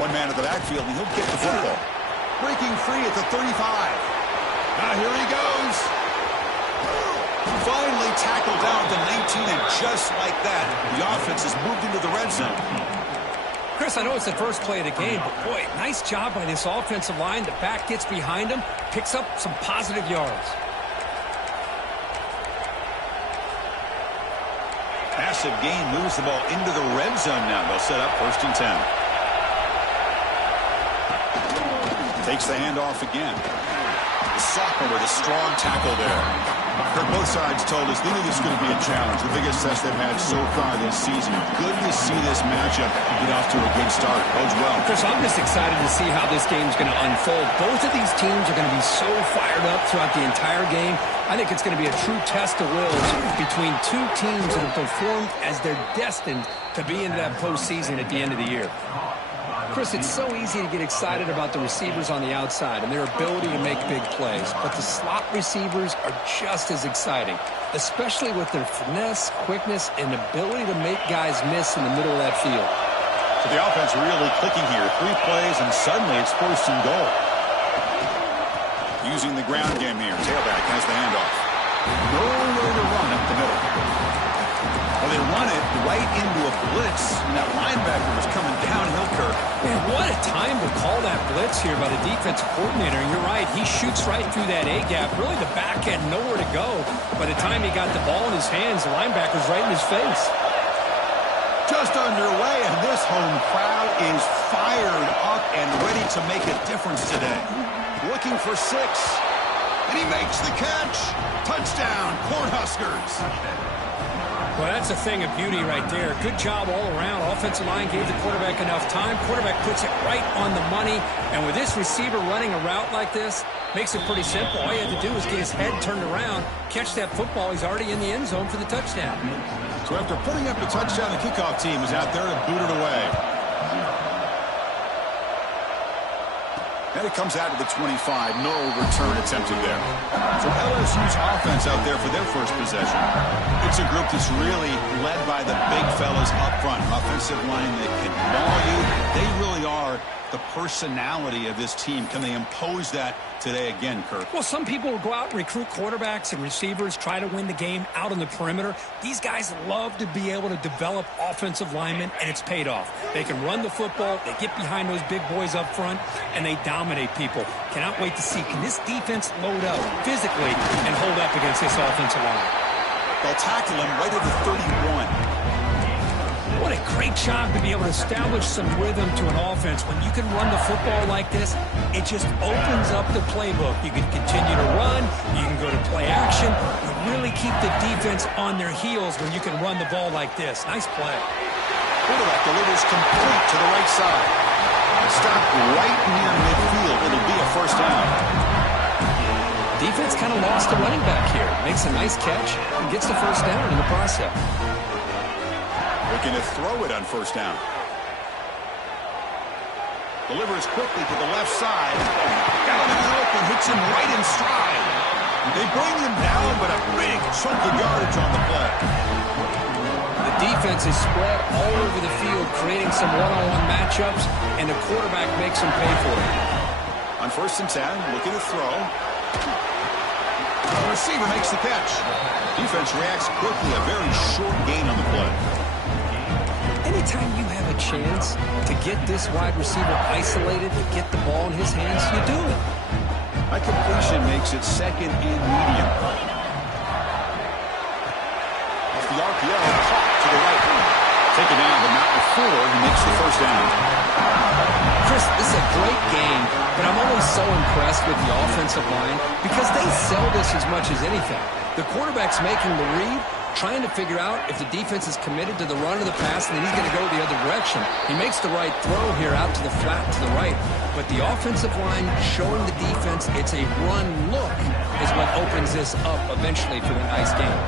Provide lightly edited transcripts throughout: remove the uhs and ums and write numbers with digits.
One man at the backfield, and he'll get the football. Breaking free at the 35. Now here he goes. Finally tackled down at the 19, and just like that, the offense has moved into the red zone. Chris, I know it's the first play of the game, but boy, nice job by this offensive line. The back gets behind him, picks up some positive yards. Massive gain moves the ball into the red zone now. They'll set up 1st and 10. Takes the handoff again. The sophomore with a strong tackle there. Kirk, both sides told us they knew this was going to be a challenge. The biggest test they've had so far this season. Good to see this matchup get off to a good start. Bodes well. Chris, I'm just excited to see how this game's going to unfold. Both of these teams are going to be so fired up throughout the entire game. I think it's going to be a true test of wills between two teams that have performed as they're destined to be into that postseason at the end of the year. Chris, it's so easy to get excited about the receivers on the outside and their ability to make big plays, but the slot receivers are just as exciting, especially with their finesse, quickness, and ability to make guys miss in the middle of that field. So the offense really clicking here. 3 plays, and suddenly it's 1st and goal. Using the ground game here. Tailback has the handoff. Nowhere to run up the middle. Well, they run it right into a blitz, and that linebacker was coming downhill, Kirk. Man, what a time to call that blitz here by the defensive coordinator. And you're right, he shoots right through that A-gap. Really, the back had nowhere to go. By the time he got the ball in his hands, the linebacker's right in his face. Just underway, and this home crowd is fired up and ready to make a difference today. Looking for 6, and he makes the catch. Touchdown, Cornhuskers. Well, that's a thing of beauty right there. Good job all around. Offensive line gave the quarterback enough time. Quarterback puts it right on the money. And with this receiver running a route like this, makes it pretty simple. All you have to do is get his head turned around, catch that football. He's already in the end zone for the touchdown. So after putting up the touchdown, the kickoff team is out there to boot it away. And it comes out to the 25. No return attempted there. So LSU's offense out there for their first possession. It's a group that's really led by the big fellas up front. Offensive line that can maul you. They really are the personality of this team. Can they impose that today again, Kirk? Well, some people will go out and recruit quarterbacks and receivers, try to win the game out on the perimeter. These guys love to be able to develop offensive linemen, and it's paid off. They can run the football, they get behind those big boys up front, and they dominate people. Cannot wait to see, can this defense load up physically and hold up against this offensive line? They'll tackle him right at the 31. What a great job to be able to establish some rhythm to an offense. When you can run the football like this, it just opens up the playbook. You can continue to run. You can go to play action. You really keep the defense on their heels when you can run the ball like this. Nice play. Quarterback delivers complete to the right side. Stop right near midfield. It'll be a 1st down. Defense kind of lost the running back here. Makes a nice catch and gets the 1st down in the process. Looking to throw it on 1st down. Delivers quickly to the left side. Got him open, hits him right in stride. They bring him down, but a big chunk of yardage on the play. The defense is spread all over the field, creating some one-on-one matchups, and the quarterback makes them pay for it. On 1st and 10, looking to throw. The receiver makes the catch. Defense reacts quickly, a very short gain on the play. Anytime you have a chance to get this wide receiver isolated, to get the ball in his hands, you do it. That completion makes it 2nd and medium. Off the RPO, caught to the right. Taken down, but not before he makes the 1st down. Chris, this is a great game, but I'm always so impressed with the offensive line because they sell this as much as anything. The quarterback's making the read, trying to figure out if the defense is committed to the run or the pass, and then he's going to go the other direction. He makes the right throw here out to the flat to the right, but the offensive line showing the defense it's a run look is what opens this up eventually for the nice game.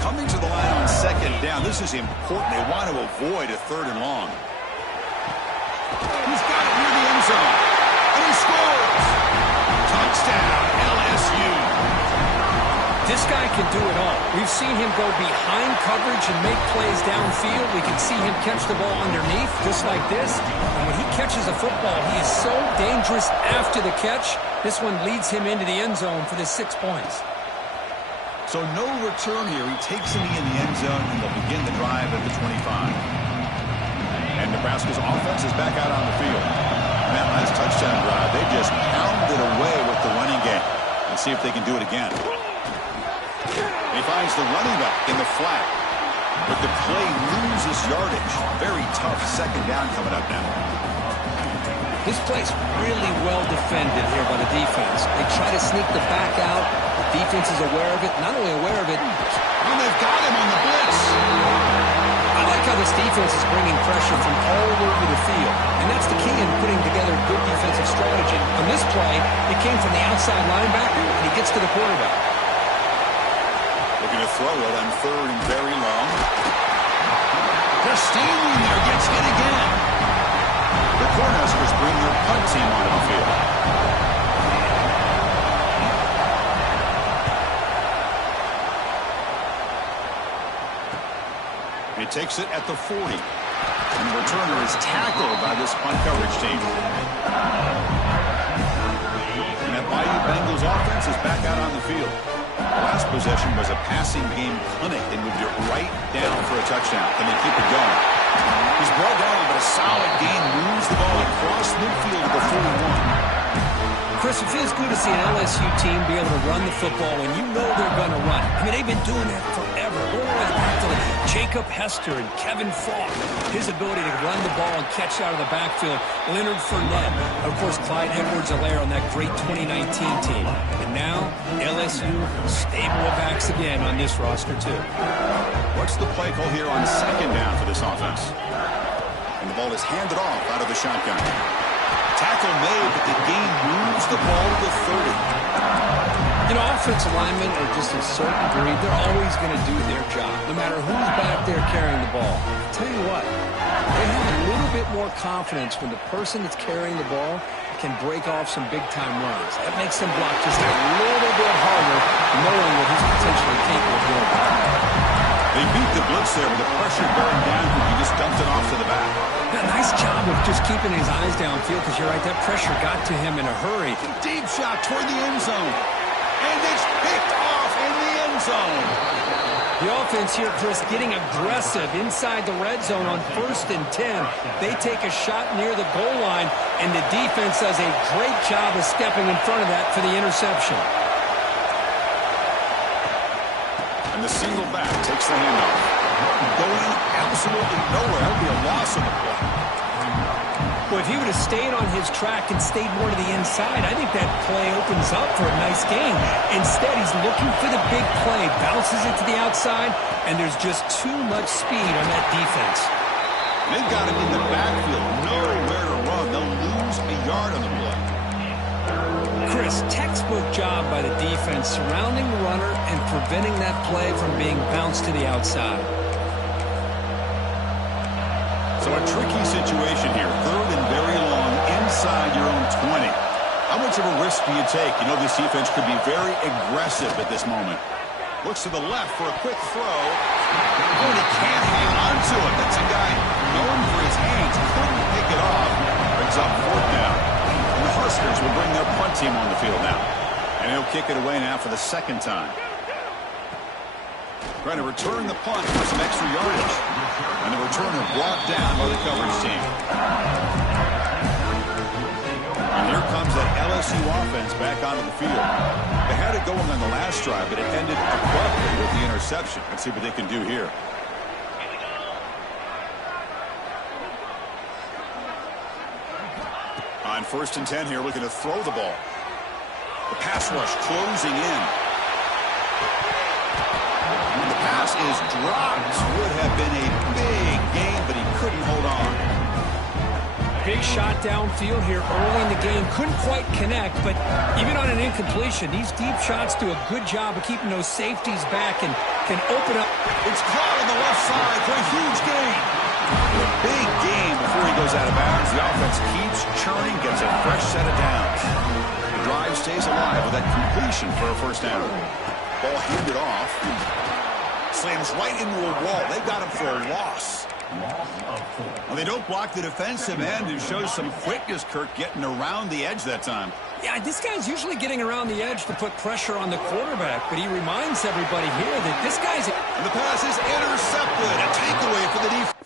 Coming to the line on 2nd down, this is important. They want to avoid a 3rd and long. He's got it near the end zone, and he scores! Touchdown, LSU! This guy can do it all. We've seen him go behind coverage and make plays downfield. We can see him catch the ball underneath, just like this. And when he catches a football, he is so dangerous after the catch. This one leads him into the end zone for the 6 points. So no return here. He takes him in the end zone, and they'll begin the drive at the 25. And Nebraska's offense is back out on the field. And that last touchdown drive, they just pounded away with the running game. Let's see if they can do it again. He finds the running back in the flat. But the play loses yardage. Very tough second down coming up now. This play's really well defended here by the defense. They try to sneak the back out. The defense is aware of it. Not only aware of it, and they've got him on the blitz. I like how this defense is bringing pressure from all over the field. And that's the key in putting together good defensive strategy. On this play, it came from the outside linebacker, and he gets to the quarterback. Looking to throw it on third and very long. They're stealing there. Gets hit again. The Cornhuskers bring their punt team onto the field. He takes it at the 40. And the returner is tackled by this punt coverage team. And that Bayou Bengals offense is back out on the field. The last possession was a passing game clinic. They moved it right down for a touchdown. Can they keep it going? He's brought down, but a solid gain moves the ball across midfield to the 41. Chris, it feels good to see an LSU team be able to run the football when you know they're going to run. I mean, they've been doing that forever. All the way back to Jacob Hester and Kevin Falk. His ability to run the ball and catch out of the backfield. Leonard Fournette. Of course, Clyde Edwards-Helaire on that great 2019 team. And now, LSU stable of backs again on this roster, too. What's the play call here on second down for this offense? And the ball is handed off out of the shotgun. Tackle made, but the game moves the ball to 30. You know, offensive linemen are just a certain breed. They're always going to do their job, no matter who's back there carrying the ball. I'll tell you what, they have a little bit more confidence when the person that's carrying the ball can break off some big-time runs. That makes them block just a little bit harder, knowing what he's potentially capable of doing. They beat the blitz there with the pressure bearing down. He just dumped it off to the back. Yeah, nice job of just keeping his eyes downfield, because you're right, that pressure got to him in a hurry. Deep shot toward the end zone. And it's picked off in the end zone. The offense here, Chris, getting aggressive inside the red zone on 1st and 10. They take a shot near the goal line, and the defense does a great job of stepping in front of that for the interception. And the single back takes the handoff. Going absolutely nowhere. That would be a loss of the play. Well, if he would have stayed on his track and stayed more to the inside, I think that play opens up for a nice gain. Instead, he's looking for the big play, bounces it to the outside, and there's just too much speed on that defense. They've got him in the backfield, nowhere to run. They'll lose a yard on the play. Chris, textbook job by the defense surrounding the runner and preventing that play from being bounced to the outside. So a tricky situation here. 3rd and very long inside your own 20. How much of a risk do you take? You know this defense could be very aggressive at this moment. Looks to the left for a quick throw. Oh, and he can't hang on to it. That's a guy known for his hands. Couldn't pick it off. Brings up 4th down. And the Huskers will bring their punt team on the field now. And he'll kick it away now for the 2nd time. Trying to return the punt for some extra yardage. And the returner brought down by the coverage team. And here comes that LSU offense back onto the field. They had it going on the last drive, but it ended abruptly with the interception. Let's see what they can do here. On 1st and 10 here, looking to throw the ball. The pass rush closing in. And the pass is dropped. Would have been a big gain, but he couldn't hold on. Big shot downfield here early in the game. Couldn't quite connect, but even on an incompletion, these deep shots do a good job of keeping those safeties back and can open up. It's caught on the left side for a huge gain. A big gain before he goes out of bounds. The offense keeps churning, gets a fresh set of downs. The drive stays alive with that completion for a 1st down. Ball handed off. Slams right into a wall. They've got him for a loss. Well, they don't block the defensive end and shows some quickness, Kirk, getting around the edge that time. Yeah, this guy's usually getting around the edge to put pressure on the quarterback, but he reminds everybody here that this guy's... And the pass is intercepted. A takeaway for the defense.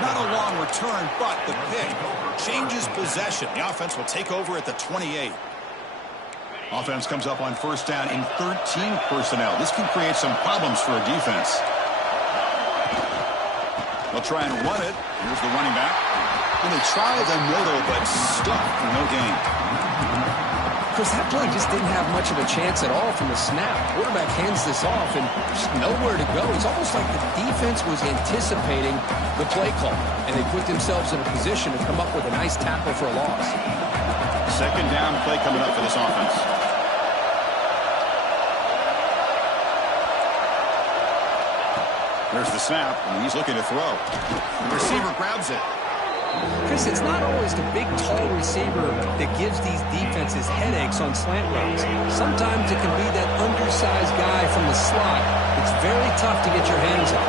Not a long return, but the pick changes possession. The offense will take over at the 28. Offense comes up on first down in 13 personnel. This can create some problems for a defense. They'll try and run it. Here's the running back. And they try the middle, but stuck for no gain. Chris, that play just didn't have much of a chance at all from the snap. Quarterback hands this off and just nowhere to go. It's almost like the defense was anticipating the play call, and they put themselves in a position to come up with a nice tackle for a loss. Second down play coming up for this offense. There's the snap, and he's looking to throw. The receiver grabs it. Chris, it's not always the big, tall receiver that gives these defenses headaches on slant routes. Sometimes it can be that undersized guy from the slot. It's very tough to get your hands on.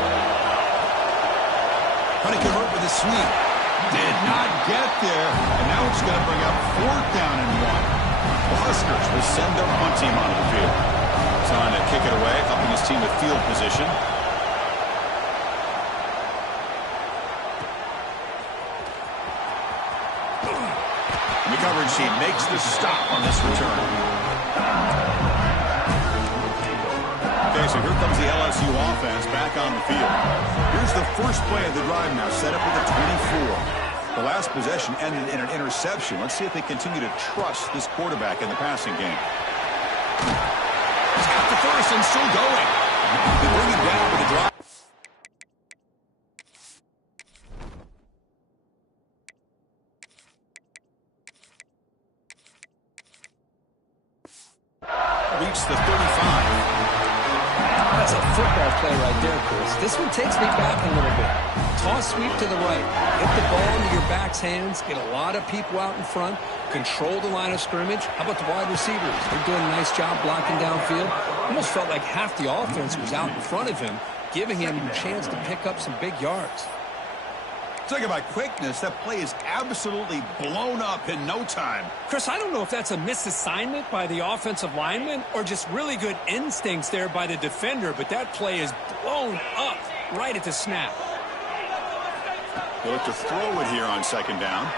Trying to convert with a sweep. Did not get there, and now it's going to bring up 4th down and 1. The Huskers will send their punt team onto the field. Trying to kick it away, helping his team with field position. The coverage team makes the stop on this return. Okay, so here comes the LSU offense back on the field. Here's the first play of the drive now, set up with a 24. The last possession ended in an interception. Let's see if they continue to trust this quarterback in the passing game. He's got the first and still going. They bring him down with the drive. Reach the 35. That's a football play right there, Chris. This one takes me back a little bit. Toss sweep to the right. Get the ball into your back's hands. Get a lot of people out in front. Control the line of scrimmage. How about the wide receivers? They're doing a nice job blocking downfield. Almost felt like half the offense was out in front of him, giving him a chance to pick up some big yards. Talking about quickness, that play is absolutely blown up in no time. Chris, I don't know if that's a misassignment by the offensive lineman or just really good instincts there by the defender, but that play is blown up right at the snap. They'll look to throw it here on second down.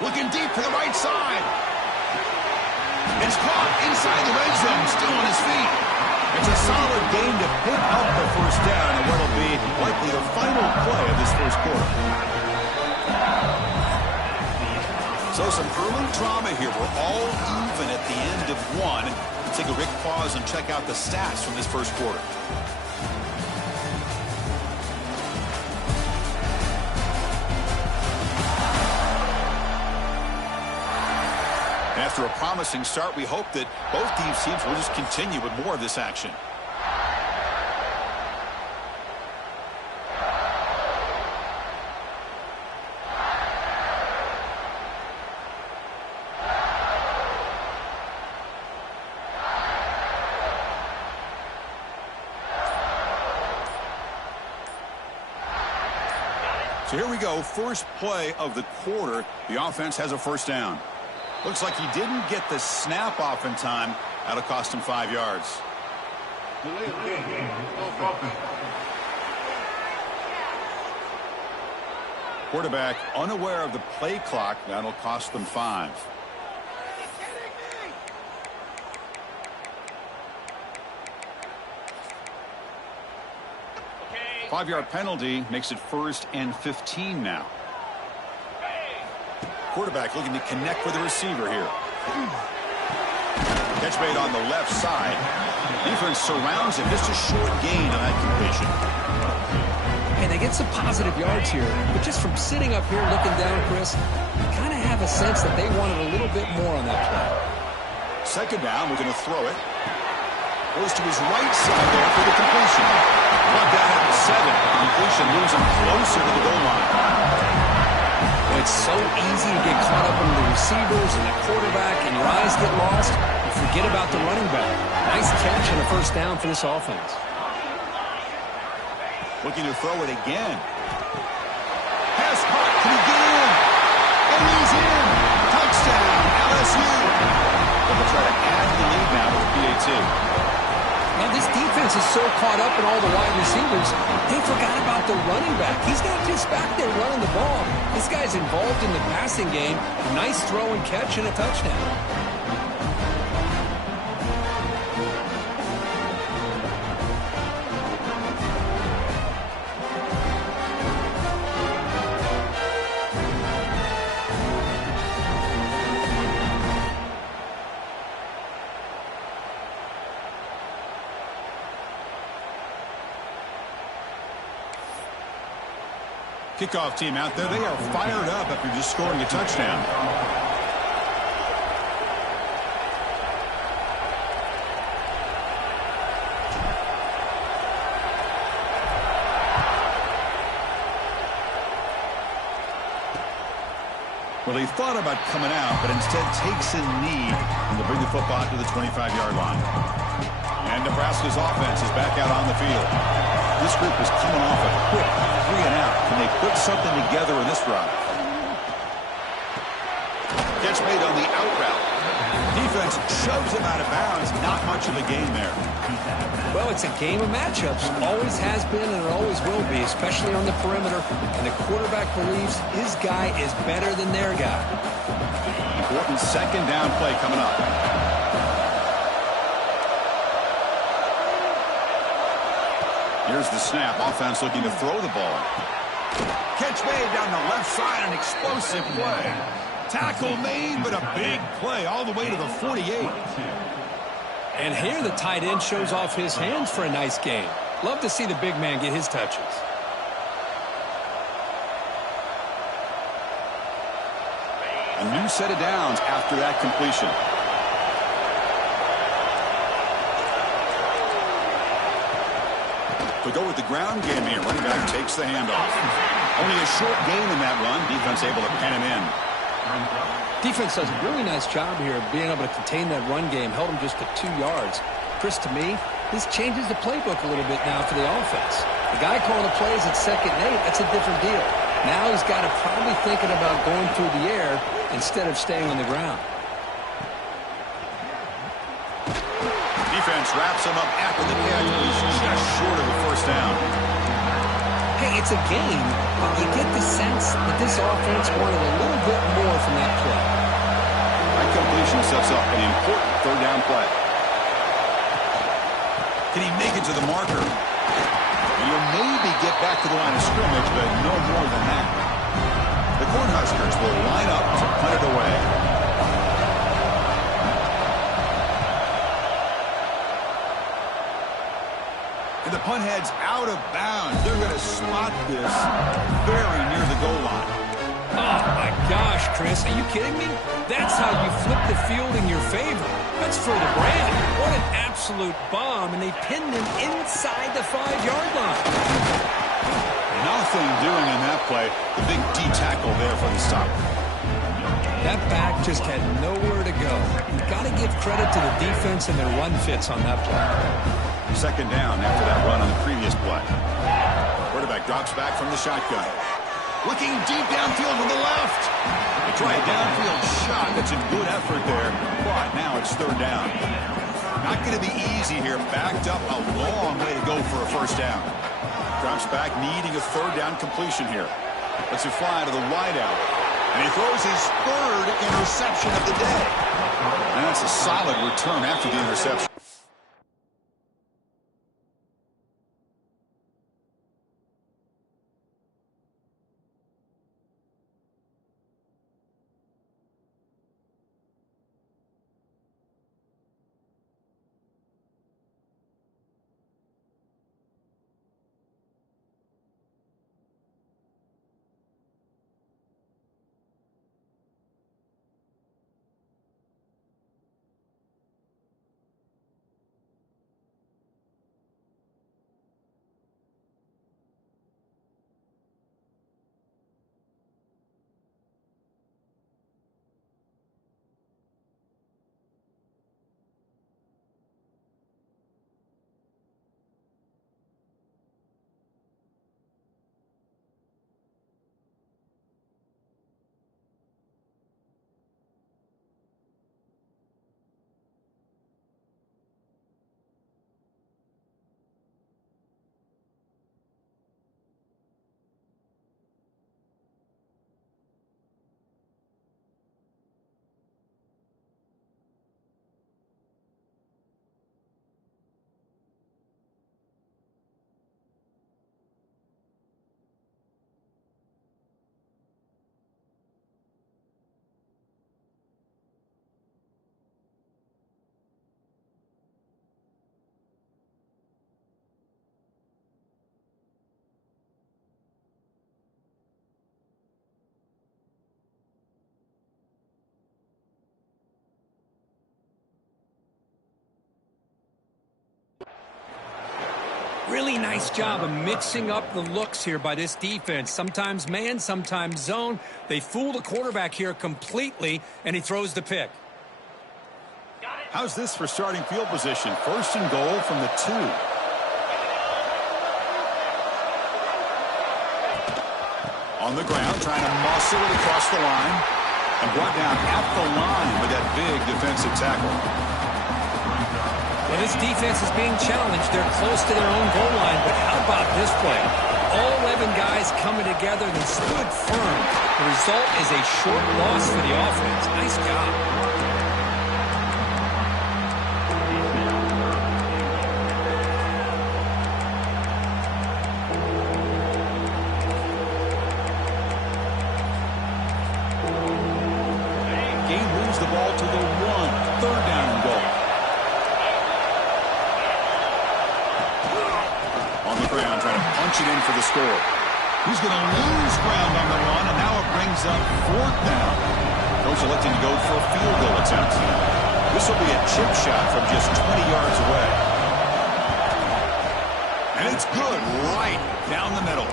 Looking deep to the right side. It's caught inside the red zone, still on his feet. It's a solid gain to pick up the first down in what will be likely the final play of this first quarter. So some early drama here. We're all even at the end of one. Let's take a quick pause and check out the stats from this first quarter. After a promising start, we hope that both these teams will just continue with more of this action. So here we go, first play of the quarter. The offense has a first down. Looks like he didn't get the snap off in time. That'll cost him 5 yards. Quarterback unaware of the play clock. That'll cost them 5. 5-yard penalty makes it 1st and 15 now. Quarterback looking to connect with the receiver here. Catch made on the left side. Defense surrounds him. Just a short gain on that completion. And they get some positive yards here, but just from sitting up here looking down, Chris, you kind of have a sense that they wanted a little bit more on that play. Second down, looking to throw it. Goes to his right side there for the completion. Brought down at the 7. Completion moves him closer to the goal line. It's so easy to get caught up in the receivers and the quarterback, and your eyes get lost. You forget about the running back. Nice catch and a first down for this offense. Looking to throw it again. Pass caught. Can he get in? And he's in. Touchdown, LSU. They'll try to add the lead now with PAT. Now, this defense is so caught up in all the wide receivers, they forgot about the running back. He's not just back there running the ball. This guy's involved in the passing game. Nice throw and catch and a touchdown. Kickoff team out there. They are fired up after just scoring a touchdown. Well, he thought about coming out, but instead takes a knee and to bring the football to the 25-yard line. And Nebraska's offense is back out on the field. This group is coming off a quick 3-and-out. Can they put something together in this drive? Catch made on the out route. Defense shoves him out of bounds. Not much of a gain there. Well, it's a game of matchups. Always has been and it always will be, especially on the perimeter. And the quarterback believes his guy is better than their guy. Important second down play coming up. Here's the snap. Offense looking to throw the ball. Catch made down the left side. An explosive play. Tackle made, but a big play all the way to the 48. And here the tight end shows off his hands for a nice game. Love to see the big man get his touches. A new set of downs after that completion. To go with the ground game here. Running back takes the handoff. Only a short gain in that run. Defense able to pen him in. Defense does a really nice job here of being able to contain that run game. Held him just to 2 yards. Chris, to me, this changes the playbook a little bit now for the offense. The guy calling the plays at 2nd and 8, that's a different deal. Now he's got to probably thinking about going through the air instead of staying on the ground. Defense wraps him up after the catch. He's just short of a first down. Hey, it's a game, but you get the sense that this offense wanted a little bit more from that play. That completion sets up an important third down play. Can he make it to the marker? And he'll maybe get back to the line of scrimmage, but no more than that. The Cornhuskers will line up to punt it away. And the punt heads out of bounds. They're going to spot this very near the goal line. Oh, my gosh. gosh, Chris, are you kidding me? That's how you flip the field in your favor. That's for the brand. What an absolute bomb, and they pinned him inside the 5-yard line. Nothing doing in that play. The big D tackle there for the stop. That back just had nowhere to go. You've got to give credit to the defense and their run fits on that play. Second down after that run on the previous play. Quarterback drops back from the shotgun. Looking deep downfield to the left. They try a downfield shot. That's a good effort there. But now it's third down. Not going to be easy here. Backed up a long way to go for a first down. Drops back, needing a third down completion here. Lets it fly to the wideout. And he throws his third interception of the day. And that's a solid return after the interception. Really nice job of mixing up the looks here by this defense. Sometimes man, sometimes zone. They fool the quarterback here completely, and he throws the pick. How's this for starting field position? First and goal from the 2. On the ground, trying to muscle it across the line. And brought down at the line with that big defensive tackle. Well, this defense is being challenged. They're close to their own goal line, but how about this play? All 11 guys coming together and stood firm. The result is a short loss for the offense. Nice job. Score. He's going to lose ground on the run, and now it brings up fourth down. Coach electing to go for a field goal attempt. This will be a chip shot from just 20 yards away. And it's good right down the middle.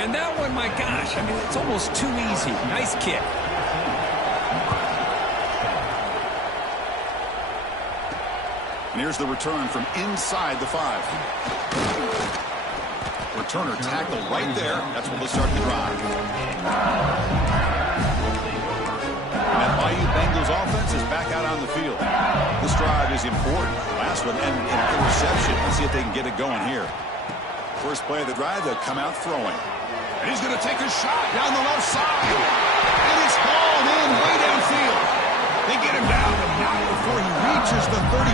And that one, my gosh, I mean, it's almost too easy. Nice kick. And here's the return from inside the 5. Returner tackled right there. That's when they'll start the drive. And that Bayou Bengals offense is back out on the field. This drive is important. Last one ended in an interception. Let's see if they can get it going here. First play of the drive, they'll come out throwing. And he's going to take a shot down the left side. And it's hauled in way downfield. They get him down, but not before he reaches the 39.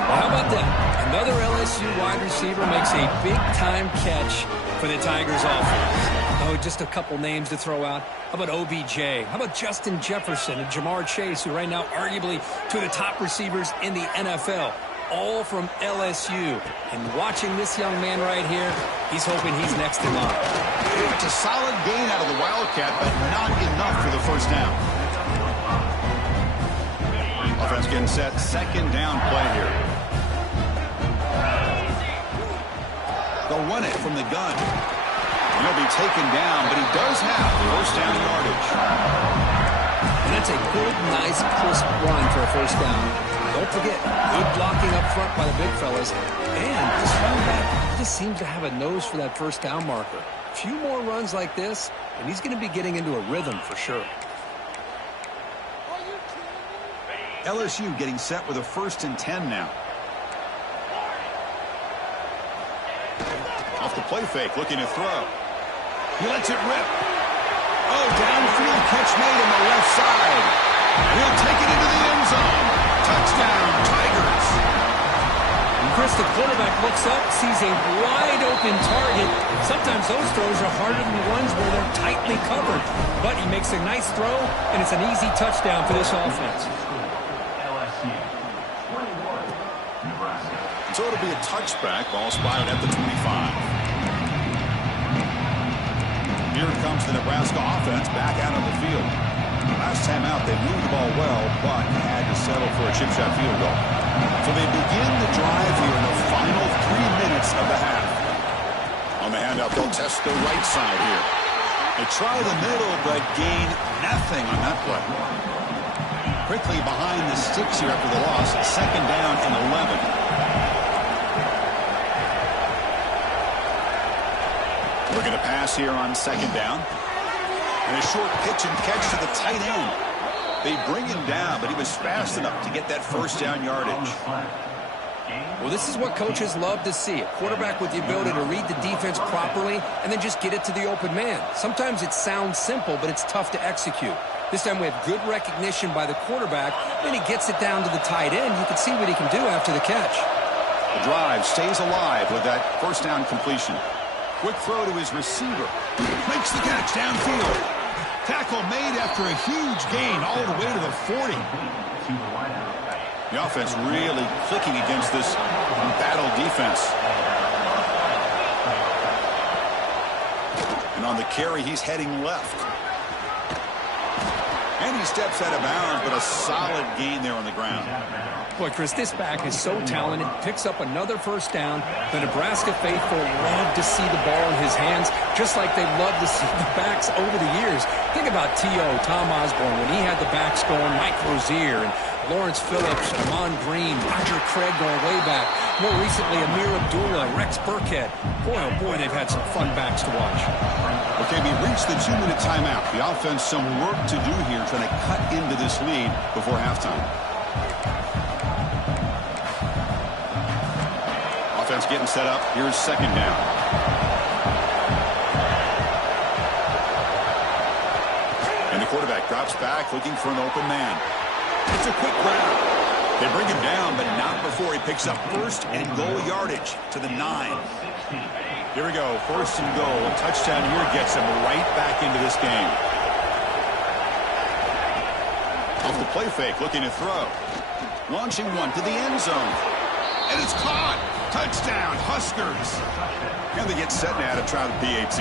Well, how about that? Another LSU wide receiver makes a big-time catch for the Tigers offense. Oh, just a couple names to throw out. How about OBJ? How about Justin Jefferson and Jamar Chase, who right now arguably two of the top receivers in the NFL, all from LSU. And watching this young man right here, he's hoping he's next in line. It's a solid gain out of the Wildcat, but not enough for the first down. Offense getting set. Second down play here. They'll run it from the gun. He'll be taken down, but he does have first down yardage. And that's a good, nice, crisp run for a first down. Don't forget, good blocking up front by the big fellas. And this running back just seems to have a nose for that first down marker. A few more runs like this, and he's going to be getting into a rhythm for sure. LSU getting set with a 1st and 10 now. Off the play fake, looking to throw. He lets it rip. Oh, downfield catch made on the left side. And he'll take it into the end zone. Touchdown, Tigers. And Chris, the quarterback looks up, sees a wide-open target. Sometimes those throws are harder than the ones where they're tightly covered. But he makes a nice throw, and it's an easy touchdown for this offense. LSU 21, Nebraska. So it'll be a touchback. Ball spotted at the 25. Here comes the Nebraska offense back out on the field. Last time out, they moved the ball well, but had to settle for a chip shot field goal. So they begin the drive here in the final 3 minutes of the half. On the handoff, they'll test the right side here. They try the middle, but gain nothing on that play. Quickly behind the sticks here after the loss. Second down and 11. We're going to pass here on second down. And a short pitch and catch to the tight end. They bring him down, but he was fast enough to get that first down yardage. Well, this is what coaches love to see. A quarterback with the ability to read the defense properly and then just get it to the open man. Sometimes it sounds simple, but it's tough to execute. This time we have good recognition by the quarterback. Then he gets it down to the tight end. You can see what he can do after the catch. The drive stays alive with that first down completion. Quick throw to his receiver. Makes the catch downfield. Tackle made after a huge gain all the way to the 40. The offense really clicking against this battle defense. And on the carry, he's heading left. And he steps out of bounds, but a solid gain there on the ground. Boy, Chris, this back is so talented. Picks up another first down. The Nebraska faithful love to see the ball in his hands, just like they love to see the backs over the years. Think about T.O., Tom Osborne, when he had the backs going, Mike Rozier, and Lawrence Phillips, Amon Green, Roger Craig going way back. More recently, Amir Abdullah, Rex Burkhead. Boy, oh boy, they've had some fun backs to watch. Okay, we reached the 2-minute timeout. The offense some work to do here, trying to cut into this lead before halftime. Offense getting set up. Here's second down. And the quarterback drops back, looking for an open man. It's a quick grab. They bring him down, but not before he picks up first and goal yardage to the 9. Here we go, first and goal. A touchdown here gets him right back into this game. Off the play fake, looking to throw. Launching one to the end zone. And it's caught. Touchdown, Huskers. And they get set now to try the PAT.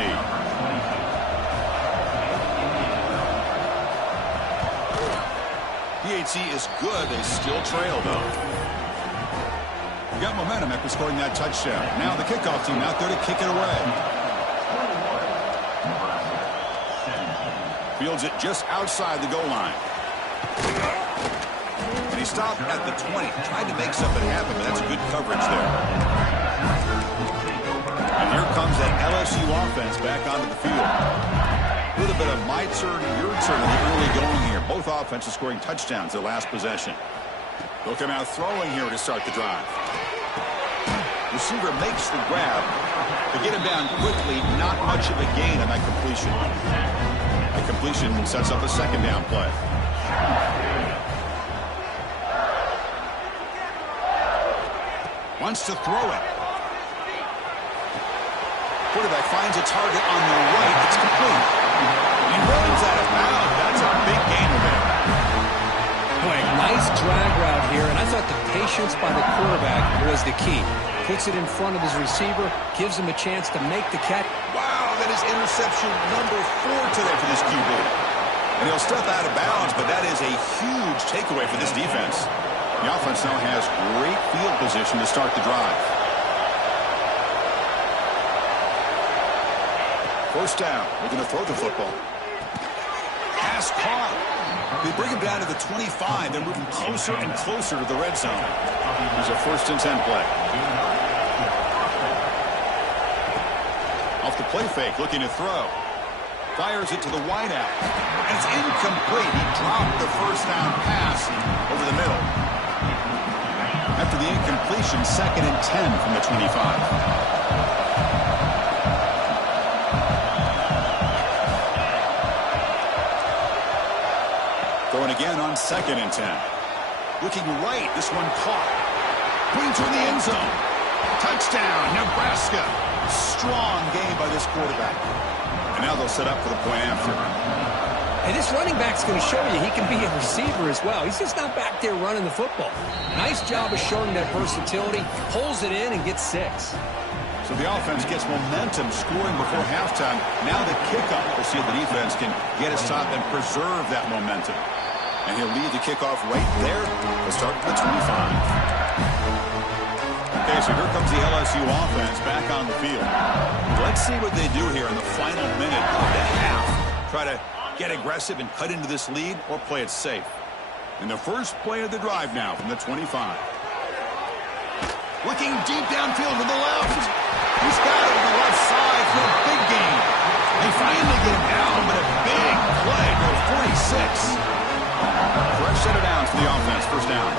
PAT is good. They still trail, though. Got momentum after scoring that touchdown. Now the kickoff team out there to kick it away. Fields it just outside the goal line. And he stopped at the 20. Tried to make something happen, but that's good coverage there. And here comes that LSU offense back onto the field. A little bit of my turn, your turn in the early going here. Both offenses scoring touchdowns their last possession. They'll come out throwing here to start the drive. Receiver makes the grab. To get him down quickly, not much of a gain on that completion. That completion sets up a second down play. Wants to throw it. Quarterback finds a target on the right. It's complete. He runs out of bounds. That's a big gain there. Boy, nice drag route here, and I thought the patience by the quarterback was the key. Puts it in front of his receiver, gives him a chance to make the catch. Wow, that is interception number 4 today for this QB. And he'll step out of bounds, but that is a huge takeaway for this defense. The offense now has great field position to start the drive. First down. They're going to throw the football. Pass caught. They bring him down to the 25. They're moving closer and closer to the red zone. Here's a 1st and 10 play. Off the play fake, looking to throw. Fires it to the wideout. And it's incomplete. He dropped the first down pass over the middle. After the incompletion, 2nd and 10 from the 25. Throwing again on 2nd and 10. Looking right. This one caught. Going toward the end zone. Touchdown, Nebraska. Strong game by this quarterback. And now they'll set up for the point after. And this running back's going to show you he can be a receiver as well. He's just not back there running the football. Nice job of showing that versatility. Pulls it in and gets 6. So the offense gets momentum scoring before halftime. Now the kickoff. We'll see if the defense can get a stop and preserve that momentum. And he'll lead the kickoff right there. We'll start at the 25. Okay, so here comes the LSU offense back on the field. Let's see what they do here in the final minute of the half. Try to get aggressive and cut into this lead or play it safe. In the first play of the drive now from the 25. Looking deep downfield to the left. He's got it to the left side for a big gain. They finally get him down, but a big play for 46. Fresh set of downs for the offense. First down.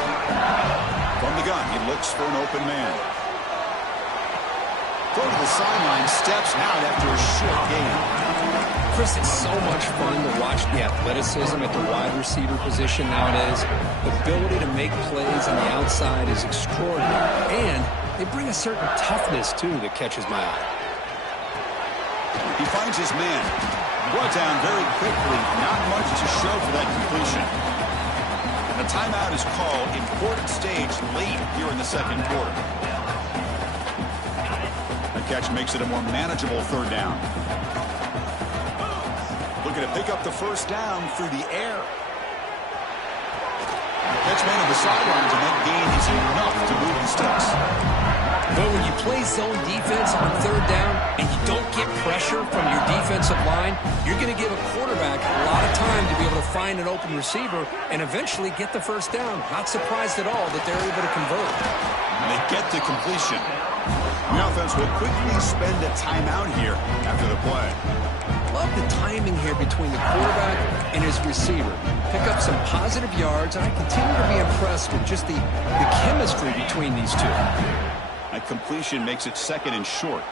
From the gun, he looks for an open man. Throw to the sideline, steps out after a short gain. Chris, it's so much fun to watch the athleticism at the wide receiver position nowadays. The ability to make plays on the outside is extraordinary. And they bring a certain toughness, too, that catches my eye. He finds his man. Brought down very quickly. Not much to show for that completion. A timeout is called. Important stage late here in the second quarter. That catch makes it a more manageable 3rd down. Looking to pick up the first down through the air. Catch man on the sidelines, and that gain is enough to move the sticks. But when you play zone defense on 3rd down and you don't get pressure from your defensive line, you're going to give a quarterback a lot of time to be able to find an open receiver and eventually get the first down. Not surprised at all that they're able to convert. And they get to completion. The offense will quickly spend a timeout here after the play. Love the timing here between the quarterback and his receiver. Pick up some positive yards, and I continue to be impressed with just the chemistry between these two. That completion makes it 2nd and short.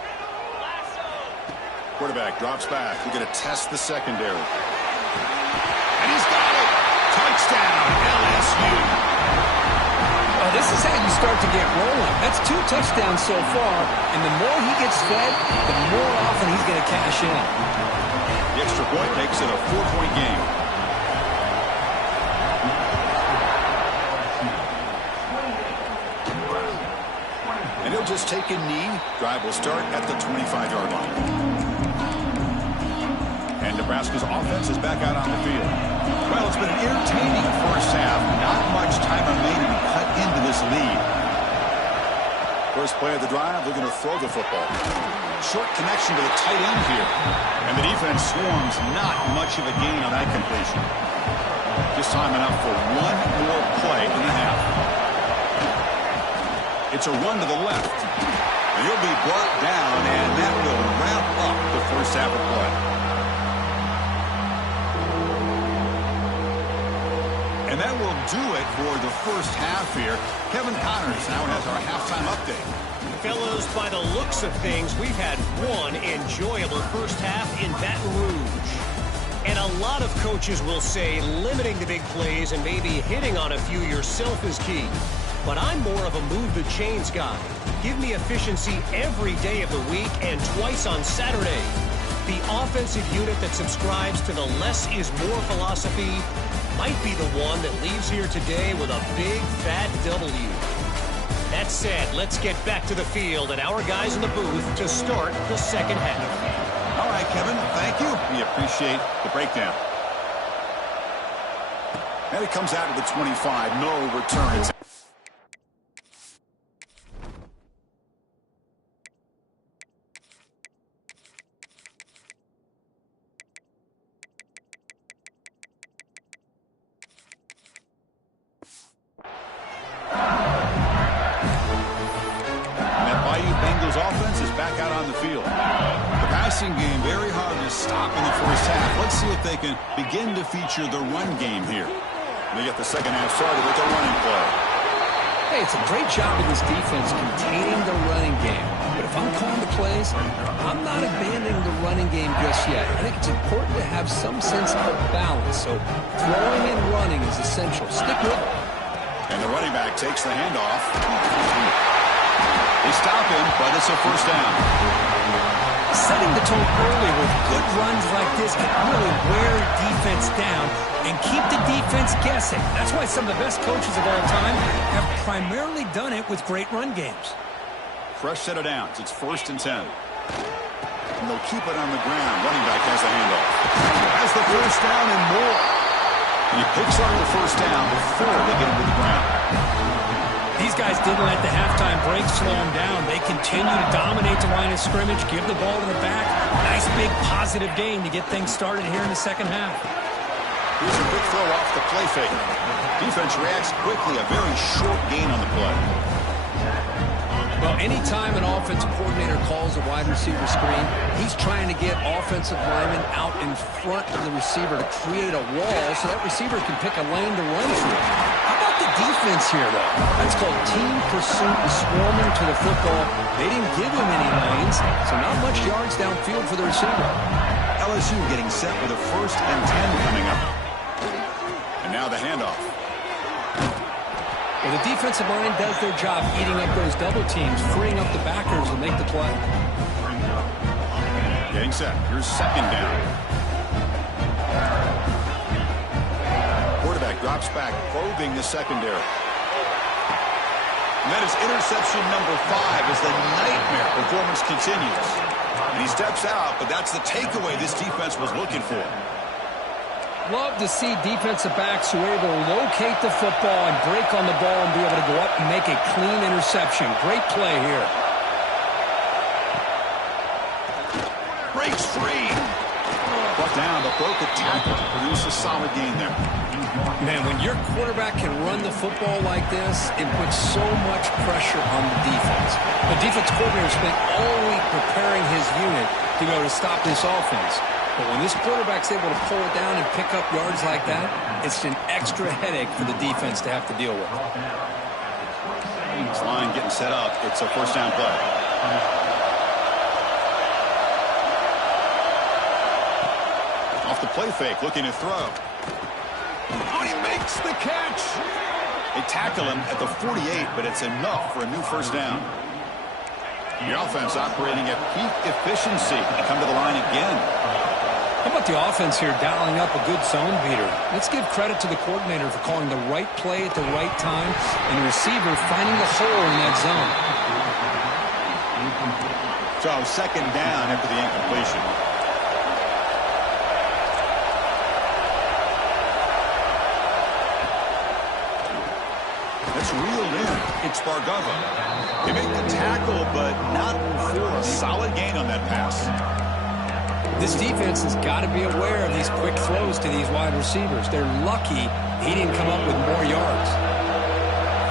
Quarterback drops back. We're going to test the secondary. And he's got it. Touchdown, LSU. Oh, this is how you start to get rolling. That's 2 touchdowns so far, and the more he gets fed, the more often he's going to cash in. The extra point makes it a 4-point game. And he'll just take a knee. Drive will start at the 25-yard line. And Nebraska's offense is back out on the field. Well, it's been an entertaining first half. Not much time remaining to cut into this lead. First play of the drive, they're going to throw the football. Short connection to the tight end here. And the defense swarms. Not much of a gain on that completion. Just time enough for one more play in the half. It's a run to the left. And he'll be brought down, and that will wrap up the first half of play. And that will do it for the first half here. Kevin Connors now has our halftime update. Fellows, by the looks of things, we've had one enjoyable first half in Baton Rouge. And a lot of coaches will say limiting the big plays and maybe hitting on a few yourself is key. But I'm more of a move the chains guy. Give me efficiency every day of the week and twice on Saturday. The offensive unit that subscribes to the less is more philosophy might be the one that leaves here today with a big fat W. That said, let's get back to the field and our guys in the booth to start the second half. All right, Kevin. Thank you. We appreciate the breakdown. And it comes out to the 25. No return. It's offense is back out on the field. The passing game very hard to stop in the first half. Let's see if they can begin to feature the run game here. And they get the second half started with a running play. Hey, it's a great job of this defense containing the running game. But if I'm calling the plays, I'm not abandoning the running game just yet. I think it's important to have some sense of balance. So throwing and running is essential. Stick with it. And the running back takes the handoff. They stop him, but it's a first down. Setting the tone early with good runs like this can really wear defense down and keep the defense guessing. That's why some of the best coaches of all time have primarily done it with great run games. Fresh set of downs. It's 1st and 10. And they'll keep it on the ground. Running back has the handoff. Has the first down and more. And he picks up the first down before they get him to the ground. These guys didn't let the halftime break slow them down. They continue to dominate the line of scrimmage, give the ball to the back. Nice big positive gain to get things started here in the second half. Here's a quick throw off the play fake. Defense reacts quickly. A very short gain on the play. Well, anytime an offensive coordinator calls a wide receiver screen, he's trying to get offensive linemen out in front of the receiver to create a wall so that receiver can pick a lane to run through. How about the defense here, though? That's called team pursuit and swarming to the football. They didn't give him any lanes, so not much yards downfield for the receiver. LSU getting set with a 1st and 10 coming up. And now the handoff. Well, the defensive line does their job eating up those double teams, freeing up the backers to make the play. Getting set. Here's 2nd down. Quarterback drops back, probing the secondary. And that is interception number 5 as the nightmare performance continues. And he steps out, but that's the takeaway this defense was looking for. Love to see defensive backs who are able to locate the football and break on the ball and be able to go up and make a clean interception. Great play here. Breaks free. Brought down, but broke a tackle to produce a solid gain there. Man, when your quarterback can run the football like this, it puts so much pressure on the defense. The defense coordinator spent all week preparing his unit to be able to stop this offense. But when this quarterback's able to pull it down and pick up yards like that, it's an extra headache for the defense to have to deal with. This line getting set up. It's a 1st down play. Off the play fake, looking to throw. Oh, he makes the catch. They tackle him at the 48, but it's enough for a new 1st down. The offense operating at peak efficiency. They come to the line again. How about the offense here dialing up a good zone beater? Let's give credit to the coordinator for calling the right play at the right time and the receiver finding the hole in that zone. So 2nd down after the incompletion. That's reeled in. It's Bargava. They make the tackle, but not for a solid gain on that pass. This defense has got to be aware of these quick throws to these wide receivers. They're lucky he didn't come up with more yards.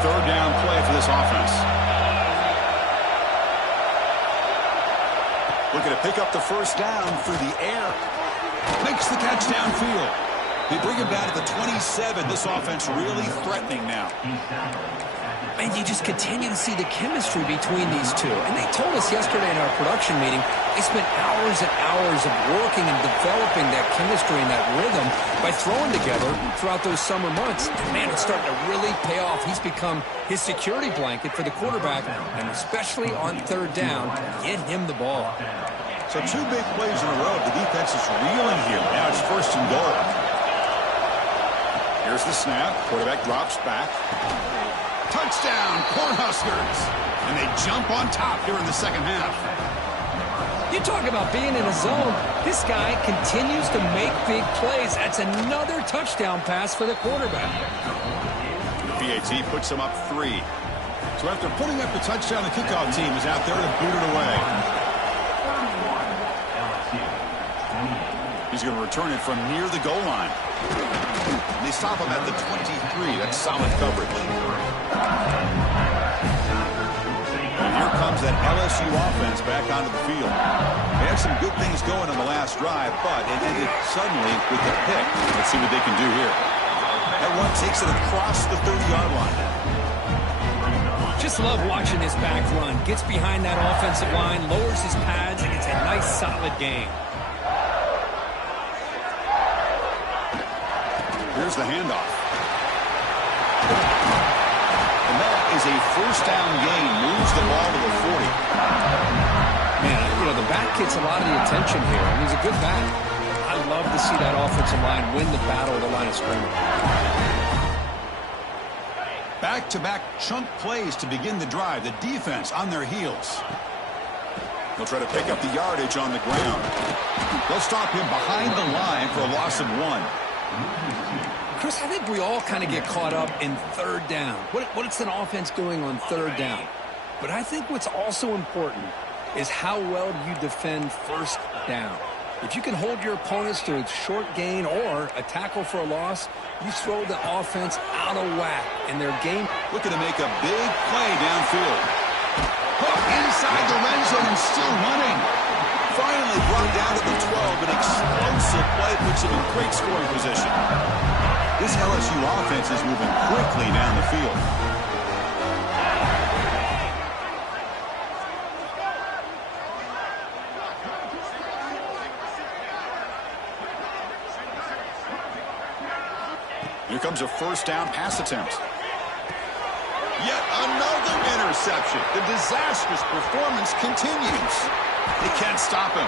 3rd down play for this offense. Looking to pick up the 1st down through the air. Makes the catch downfield. They bring him down to the 27. This offense really threatening now. And you just continue to see the chemistry between these two. And they told us yesterday in our production meeting, they spent hours and hours of working and developing that chemistry and that rhythm by throwing together throughout those summer months. And man, it's starting to really pay off. He's become his security blanket for the quarterback, and especially on 3rd down, get him the ball. So 2 big plays in a row. The defense is reeling here. Now it's 1st and goal. Here's the snap. Quarterback drops back. Touchdown, Cornhuskers. And they jump on top here in the second half. You talk about being in a zone. This guy continues to make big plays. That's another touchdown pass for the quarterback. The PAT puts him up 3. So after putting up the touchdown, the kickoff team is out there to boot it away. He's going to return it from near the goal line. They stop him at the 23. That's solid coverage. And here comes that LSU offense back onto the field. They had some good things going on the last drive, but it ended suddenly with a pick. Let's see what they can do here. That one takes it across the 30-yard line. Just love watching this back run. Gets behind that offensive line, lowers his pads, and gets a nice, solid gain. Here's the handoff. And that is a first down gain. Moves the ball to the 40. Man, you know, the back gets a lot of the attention here, and he's a good back. I love to see that offensive line win the battle of the line of scrimmage. Back-to-back chunk plays to begin the drive. The defense on their heels. They'll try to pick up the yardage on the ground. They'll stop him behind the line for a loss of 1. Chris, I think we all kind of get caught up in third down. What's an offense doing on third down? But I think what's also important is how well you defend first down. If you can hold your opponents to a short gain or a tackle for a loss, you throw the offense out of whack in their game. Looking to make a big play downfield. Hook inside the red zone and still running. Finally brought down to the 12. An explosive play puts him in great scoring position. This LSU offense is moving quickly down the field. Here comes a first down pass attempt. Yet another interception. The disastrous performance continues. They can't stop him.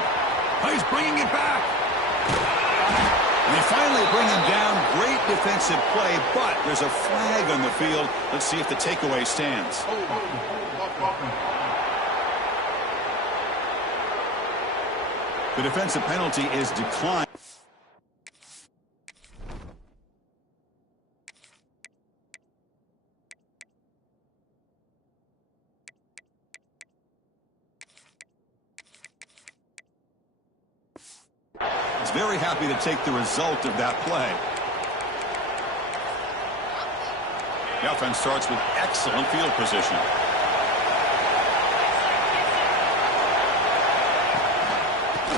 Oh, he's bringing it back. And they finally bring him down. Great defensive play, but there's a flag on the field. Let's see if the takeaway stands. The defensive penalty is declined. Very happy to take the result of that play. The offense starts with excellent field position.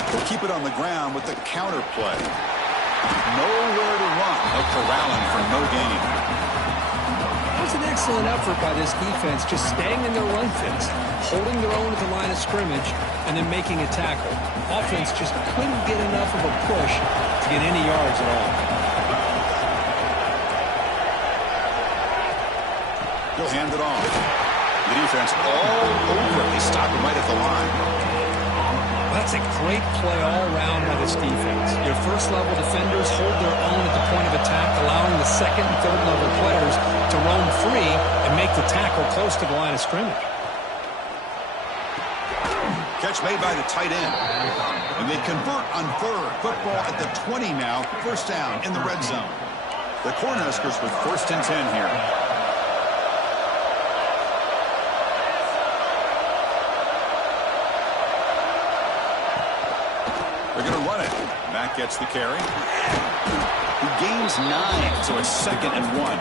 They'll keep it on the ground with the counter play. Nowhere to run. They'll corral him for no gain. That was an excellent effort by this defense, just staying in their run fits, holding their own at the line of scrimmage, and then making a tackle. Offense just couldn't get enough of a push to get any yards at all. He'll hand it off. The defense all over. They stop him right at the line. That's a great play all around by this defense. Your first-level defenders hold their own at the point of attack, allowing the second and third-level players to roam free and make the tackle close to the line of scrimmage. Catch made by the tight end. And they convert on third. Football at the 20 now. First down in the red zone. The Cornhuskers with 1st and 10 here. They're going to run it. Matt gets the carry. He gains 9, so it's 2nd and 1.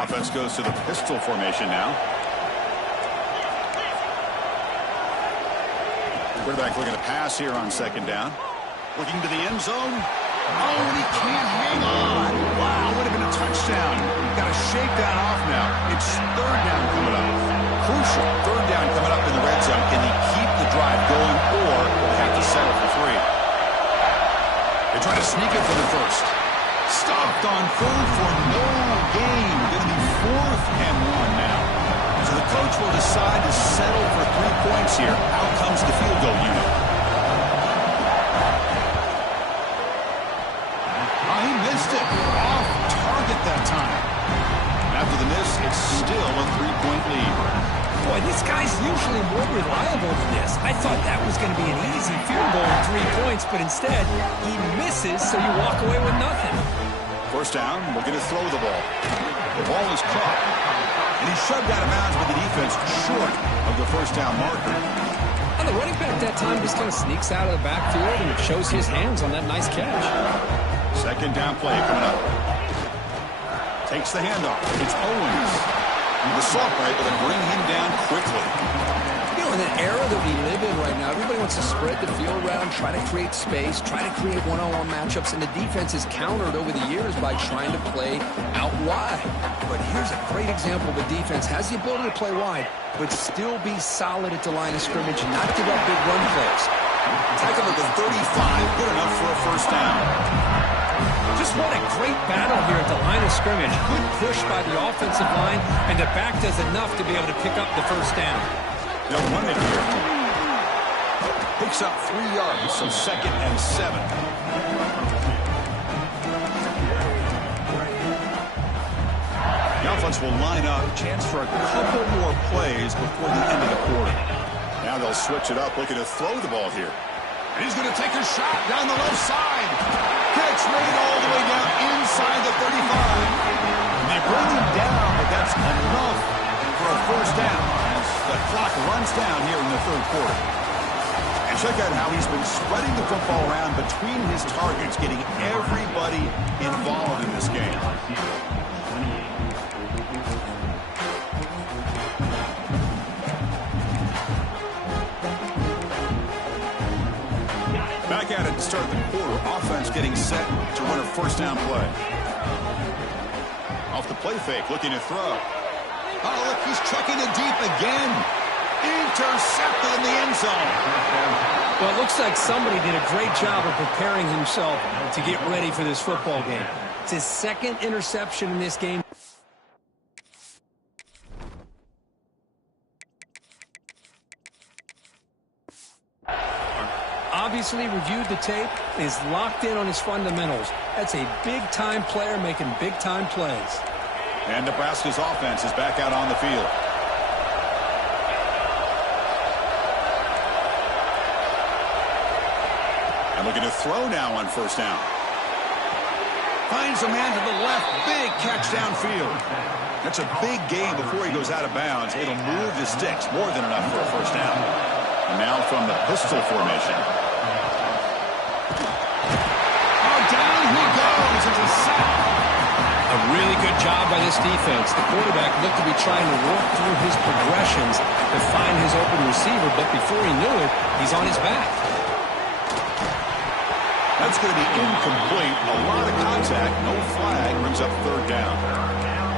Offense goes to the pistol formation now. Quarterback looking to pass here on second down. Looking to the end zone. Oh, and he can't hang on. Wow, would have been a touchdown. Got to shake that off now. It's third down coming up. Crucial third down coming up in the red zone. Can he keep the drive going, or will they have to settle for 3? They try to sneak it for the first. Stopped on third for no gain. Going to be 4th and 1 now. So the coach will decide to settle for 3 points here. Out comes the field goal unit. Oh, he missed it. Off target that time. After the miss, it's still a 3-point lead. Boy, this guy's usually more reliable than this. I thought that was going to be an easy field goal and 3 points, but instead, he misses, so you walk away with nothing. First down, looking to throw the ball. The ball is caught. And he's shoved out of bounds with the defense short of the first down marker. And the running back that time just kind of sneaks out of the backfield and shows his hands on that nice catch. Second down play coming up. Takes the handoff. It's Owens. The Salter able to bring him down quickly. You know, in the era that we live in right now, everybody wants to spread the field around, try to create space, try to create one-on-one matchups, and the defense is countered over the years by trying to play out wide. But here's a great example of a defense has the ability to play wide, but still be solid at the line of scrimmage and not give up big run plays. Tackle at the 35, good enough for a first down. Just what a great battle here at the line of scrimmage. Good push by the offensive line, and the back does enough to be able to pick up the first down. They'll run it here. Picks up 3 yards, so 2nd and 7. The offense will line up. Chance for a couple more plays before the end of the quarter. Now they'll switch it up, looking to throw the ball here. And he's going to take a shot down the left side. Catch made all the way down inside the 35. And they bring him down, but that's enough for a first down as the clock runs down here in the 3rd quarter. And check out how he's been spreading the football around between his targets, getting everybody involved in this game. Back at it to start the quarter. Offense getting set to run a first down play. Off the play fake, looking to throw. Oh, look, he's chucking it deep again. Intercepted in the end zone. Well, it looks like somebody did a great job of preparing himself to get ready for this football game. It's his 2nd interception in this game. Obviously reviewed the tape, is locked in on his fundamentals. That's a big-time player making big-time plays. And Nebraska's offense is back out on the field. And looking to throw now on first down. Finds a man to the left. Big catch downfield. That's a big gain before he goes out of bounds. It'll move the sticks. More than enough for a first down. And now from the pistol formation. It's a sack. A really good job by this defense. The quarterback looked to be trying to work through his progressions to find his open receiver, but before he knew it, he's on his back. That's going to be incomplete. A lot of contact. No flag. Brings up 3rd down.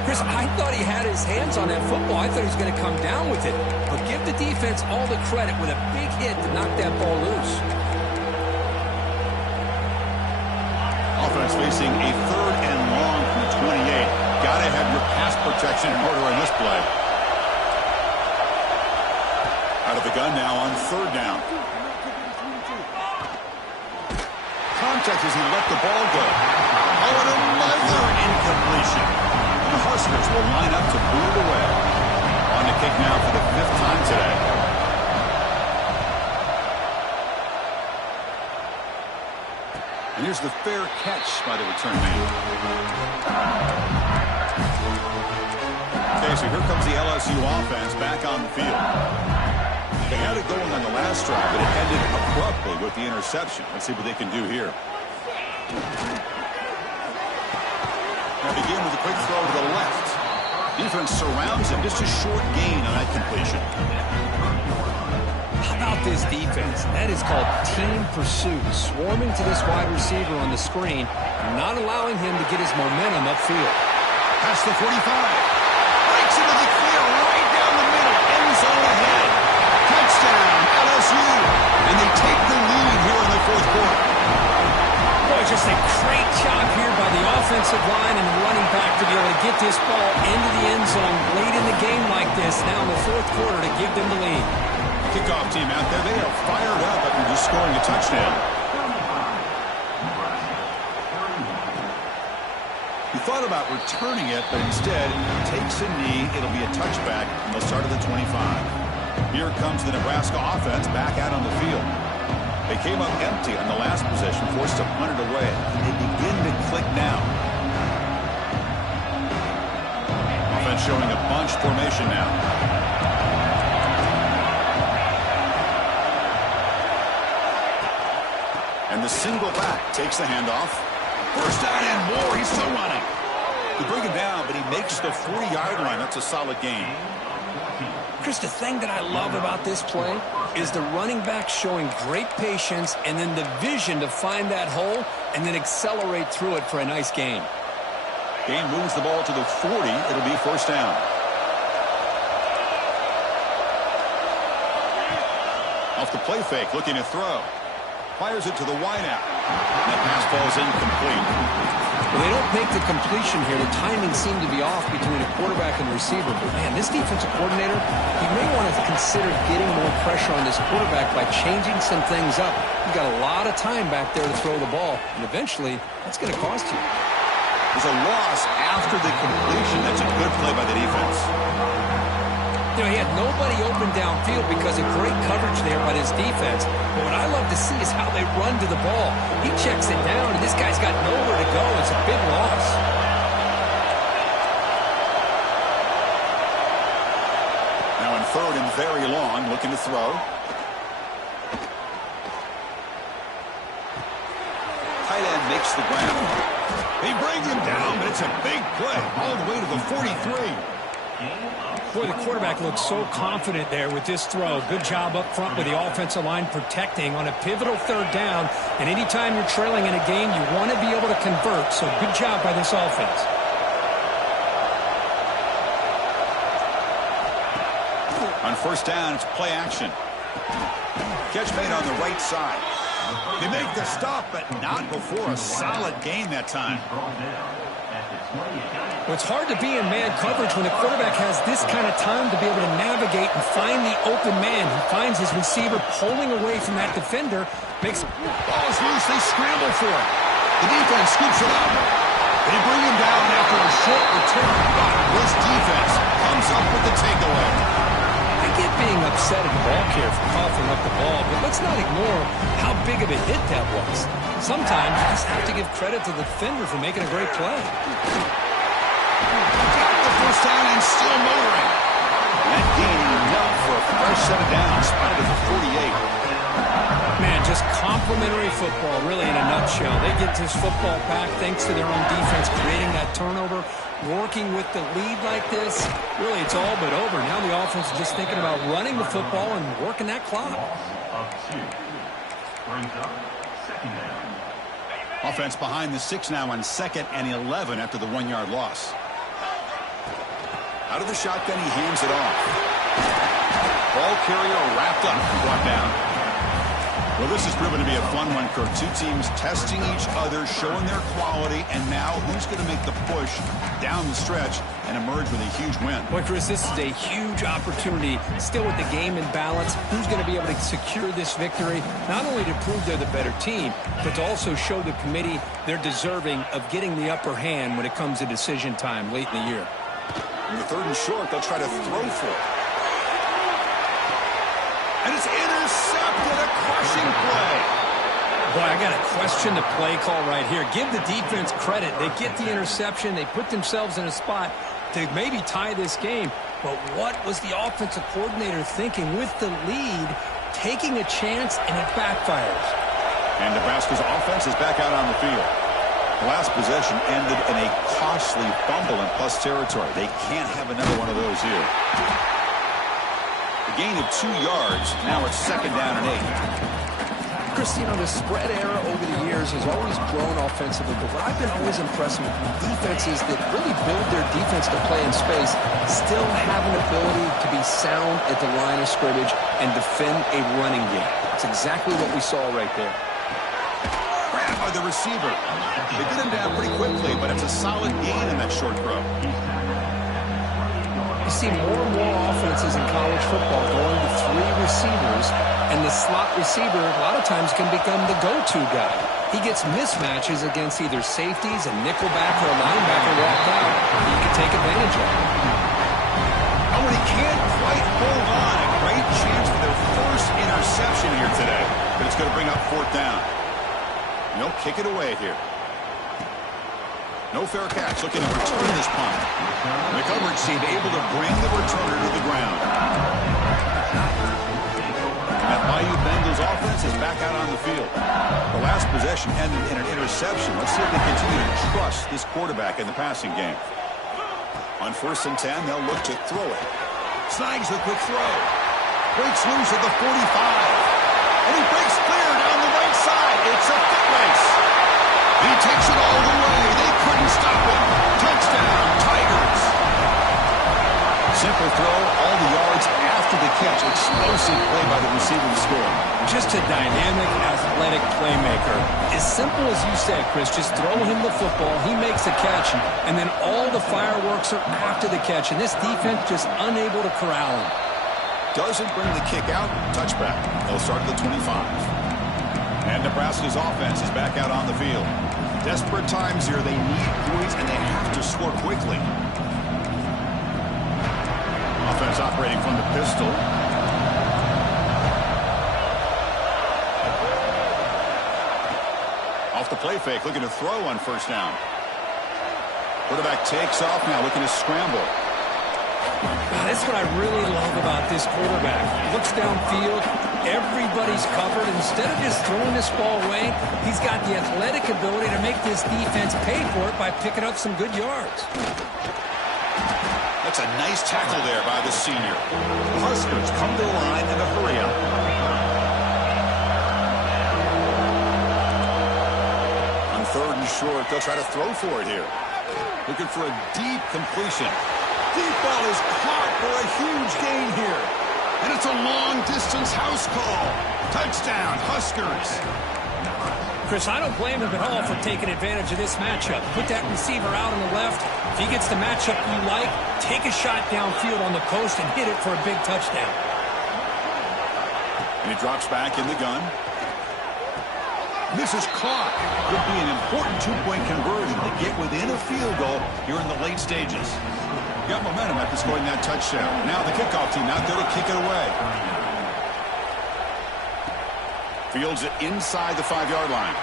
Chris, I thought he had his hands on that football. I thought he was going to come down with it. But give the defense all the credit with a big hit to knock that ball loose. Offense facing a 3rd and long from the 28. Got to have your pass protection in order on this play. Out of the gun now on 3rd down. Contact as he let the ball go. Oh, and another incompletion. And the Huskers will line up to boot it away. On the kick now for the 5th time today. And here's the fair catch by the return man. Okay, so here comes the LSU offense back on the field. They had it going on the last drive, but it ended abruptly with the interception. Let's see what they can do here. Now begin with a quick throw to the left. Defense surrounds him. Just a short gain on that completion. How about this defense? That is called team pursuit. Swarming to this wide receiver on the screen, not allowing him to get his momentum upfield. Past the 45. Breaks into the clear right down the middle. End zone ahead. Touchdown, LSU. And they take the lead here in the fourth quarter. Boy, just a great job here by the offensive line and the running back to be able to get this ball into the end zone late in the game like this, now in the fourth quarter, to give them the lead. Kickoff team out there, they are fired up after just scoring a touchdown. He thought about returning it, but instead takes a knee. It'll be a touchback, and they'll start at the 25. Here comes the Nebraska offense back out on the field. They came up empty on the last possession, forced to punt it away. They begin to click now. Offense showing a bunch formation now. And the single back takes the handoff. First down and more. He's still running. They bring him down, but he makes the 40-yard line. That's a solid gain. Chris, the thing that I love about this play is the running back showing great patience and then the vision to find that hole and then accelerate through it for a nice gain. Gain moves the ball to the 40. It'll be first down. Off the play fake, looking to throw. Fires it to the wideout. That pass falls incomplete. Well, they don't make the completion here. The timing seemed to be off between a quarterback and the receiver. But, man, this defensive coordinator, he may want to consider getting more pressure on this quarterback by changing some things up. You've got a lot of time back there to throw the ball, and eventually that's going to cost you. There's a loss after the completion. That's a good play by the defense. You know, he had nobody open downfield because of great coverage there by his defense. But what I love to see is how they run to the ball. He checks it down, and this guy's got nowhere to go. It's a big loss. Now in third and very long, looking to throw. Tight end makes the ground. He brings him down, but it's a big play all the way to the 43. Boy, the quarterback looks so confident there with this throw. Good job up front with the offensive line protecting on a pivotal third down. And anytime you're trailing in a game, you want to be able to convert. So good job by this offense. On first down, it's play action. Catch made on the right side. They make the stop, but not before a solid gain that time. Well, it's hard to be in man coverage when the quarterback has this kind of time to be able to navigate and find the open man. He finds his receiver pulling away from that defender. Ball's loose. They scramble for it. The defense scoops it up. They bring him down after a short return. But this defense comes up with the takeaway. I get being upset at the ball carrier for coughing up the ball, but let's not ignore how big of a hit that was. Sometimes you just have to give credit to the defender for making a great play. Got the first down and still motoring. That gain enough for a fresh set of downs. Spotted at the 48. Man, just complimentary football, really, in a nutshell. They get this football back thanks to their own defense, creating that turnover, working with the lead like this. Really, it's all but over. Now the offense is just thinking about running the football and working that clock. Offense behind the 6 now on 2nd and 11 after the 1-yard loss. Out of the shotgun, he hands it off. Ball carrier wrapped up and brought down. Well, this has proven to be a fun one, Kirk. Two teams testing each other, showing their quality, and now who's going to make the push down the stretch and emerge with a huge win? Boy, Chris, this is a huge opportunity. Still with the game in balance, who's going to be able to secure this victory, not only to prove they're the better team, but to also show the committee they're deserving of getting the upper hand when it comes to decision time late in the year. In the 3rd and short, they'll try to throw for it. And it's intercepted, a crushing play. Boy, I got to question the play call right here. Give the defense credit. They get the interception. They put themselves in a spot to maybe tie this game. But what was the offensive coordinator thinking with the lead, taking a chance, and it backfires? And Nebraska's offense is back out on the field. The last possession ended in a costly fumble in plus territory. They can't have another one of those here. A gain of 2 yards. Now it's 2nd down and 8. Chris, you know, the spread era over the years has always grown offensively, but what I've been always impressed with defenses that really build their defense to play in space still have an ability to be sound at the line of scrimmage and defend a running game. It's exactly what we saw right there. Grabbed by the receiver. They get him down pretty quickly, but it's a solid gain in that short throw. You see more and more offenses in college football going to 3 receivers, and the slot receiver a lot of times can become the go-to guy. He gets mismatches against either safeties, a nickelback, or a linebacker walked out. He can take advantage of it. Oh, and he can't quite hold on. A great chance for their first interception here today, but it's going to bring up 4th down. They'll kick it away here. No fair catch, looking to return this punt. The coverage team able to bring the returner to the ground. That Bayou Bengals offense is back out on the field. The last possession ended in an interception. Let's see if they continue to trust this quarterback in the passing game. On 1st and 10, they'll look to throw it. Snags the quick throw. Breaks loose at the 45. And he breaks clear down the right side. It's a foot race. He takes it all the way. They couldn't stop him. Touchdown, Tigers. Simple throw, all the yards after the catch. Explosive play by the receiver to score. Just a dynamic, athletic playmaker. As simple as you said, Chris, just throw him the football. He makes a catch, and then all the fireworks are after the catch, and this defense just unable to corral him. Doesn't bring the kick out. Touchback. They'll start at the 25. And Nebraska's offense is back out on the field. Desperate times here. They need points, and they have to score quickly. Offense operating from the pistol. Off the play fake, looking to throw on 1st down. Quarterback takes off now, looking to scramble. That's what I really love about this quarterback. Looks downfield, everybody's covered. Instead of just throwing this ball away, he's got the athletic ability to make this defense pay for it by picking up some good yards. That's a nice tackle there by the senior. The Huskers come to the line in a hurry up. On 3rd and short, they'll try to throw for it here. Looking for a deep completion. Deep ball is caught for a huge gain here. And it's a long-distance house call. Touchdown, Huskers. Chris, I don't blame him at all for taking advantage of this matchup. Put that receiver out on the left. If he gets the matchup you like, take a shot downfield on the post and hit it for a big touchdown. And he drops back in the gun. This is caught. Could be an important 2-point conversion to get within a field goal here in the late stages. Got momentum after scoring that touchdown. Now the kickoff team out there to kick it away. Fields it inside the 5-yard line.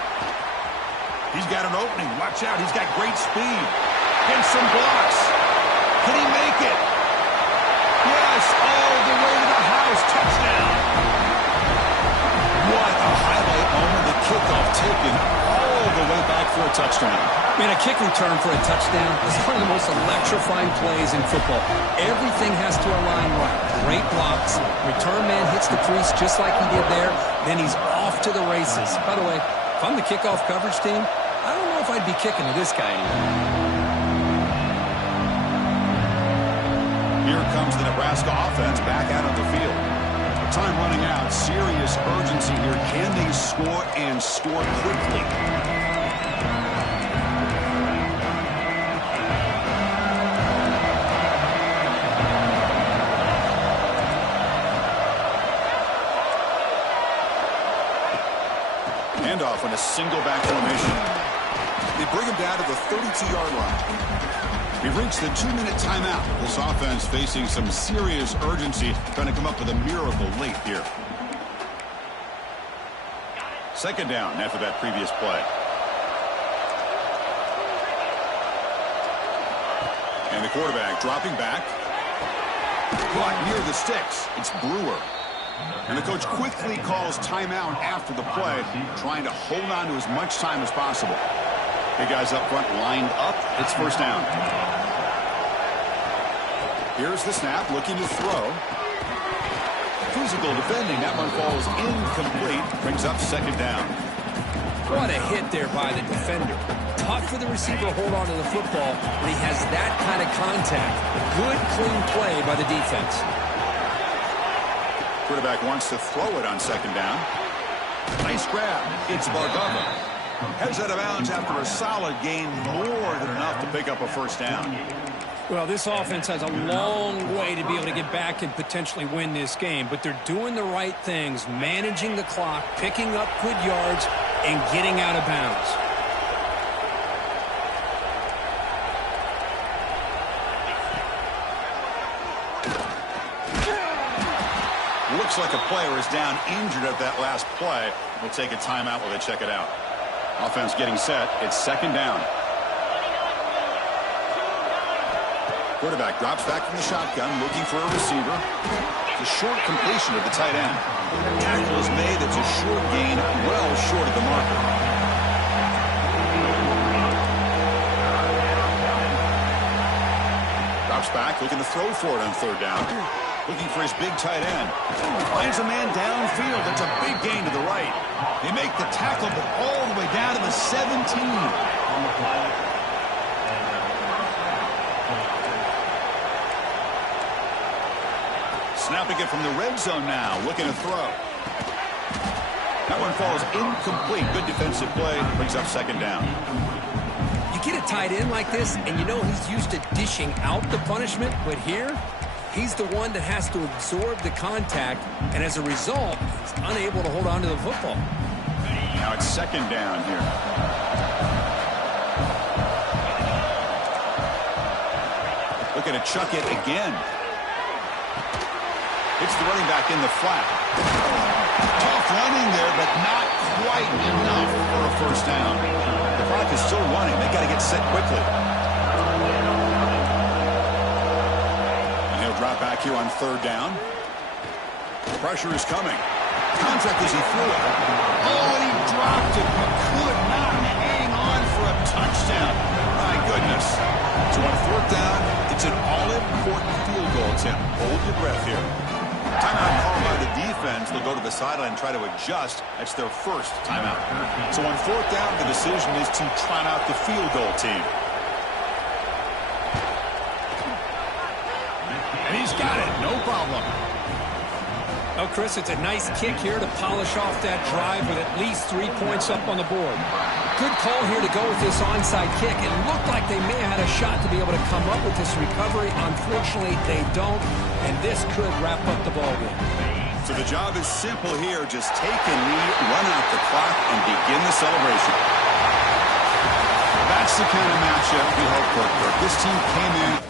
He's got an opening. Watch out. He's got great speed. And some blocks. Can he make it? Yes, all the way to the house. Touchdown. What a highlight moment. The kickoff taken all the way back for a touchdown. Man, a kick return for a touchdown is one of the most electrifying plays in football. Everything has to align right. Great blocks. Return man hits the crease just like he did there. Then he's off to the races. By the way, if I'm the kickoff coverage team, I don't know if I'd be kicking to this guy anymore. Here comes the Nebraska offense back out on the field. Time running out. Serious urgency here. Can they score and score quickly? Handoff on a single back formation. They bring him down to the 32-yard line. We've reached the 2-minute timeout. This offense facing some serious urgency, trying to come up with a miracle late here. 2nd down after that previous play. And the quarterback dropping back. Caught near the sticks. It's Brewer. And the coach quickly calls timeout after the play, trying to hold on to as much time as possible. The guys up front lined up. It's first down. Here's the snap, looking to throw. Physical defending. That one falls incomplete. Brings up second down. What a hit there by the defender. Tough for the receiver to hold on to the football when he has that kind of contact. Good, clean play by the defense. Quarterback wants to throw it on second down. Nice grab. It's Bargava. Heads out of bounds after a solid gain, more than enough to pick up a first down. Well, this offense has a long way to be able to get back and potentially win this game, but they're doing the right things, managing the clock, picking up good yards, and getting out of bounds. Looks like a player is down injured at that last play. We'll take a timeout while they check it out. Offense getting set. It's second down. Quarterback drops back from the shotgun, looking for a receiver. It's a short completion of the tight end. The tackle is made. It's a short gain, well short of the marker. Drops back, looking to throw for it on third down. Looking for his big tight end. Finds a man downfield. That's a big gain to the right. They make the tackle, but all the way down to the 17. Snapping it from the red zone now. Looking to throw. That one falls incomplete. Good defensive play. Brings up second down. You get a tight end like this, and you know he's used to dishing out the punishment, but here, he's the one that has to absorb the contact, and as a result, he's unable to hold on to the football. Now it's second down here. Looking to chuck it again. It's the running back in the flat. Tough running there, but not quite enough for a first down. The clock is still running. They got to get set quickly. And he'll drop back here on third down. Pressure is coming. Contact as he threw it. Oh, and he dropped it, but could not hang on for a touchdown. My goodness. So on fourth down, it's an all-important field goal attempt. Hold your breath here. Timeout called by the defense. They'll go to the sideline and try to adjust. That's their first timeout. So on fourth down, the decision is to trot out the field goal team. And he's got it. No problem. Oh, Chris, it's a nice kick here to polish off that drive with at least 3 points up on the board. Good call here to go with this onside kick. It looked like they may have had a shot to be able to come up with this recovery. Unfortunately, they don't, and this could wrap up the ballgame. So the job is simple here. Just take a knee, run out the clock, and begin the celebration. That's the kind of matchup we hope for. This team came in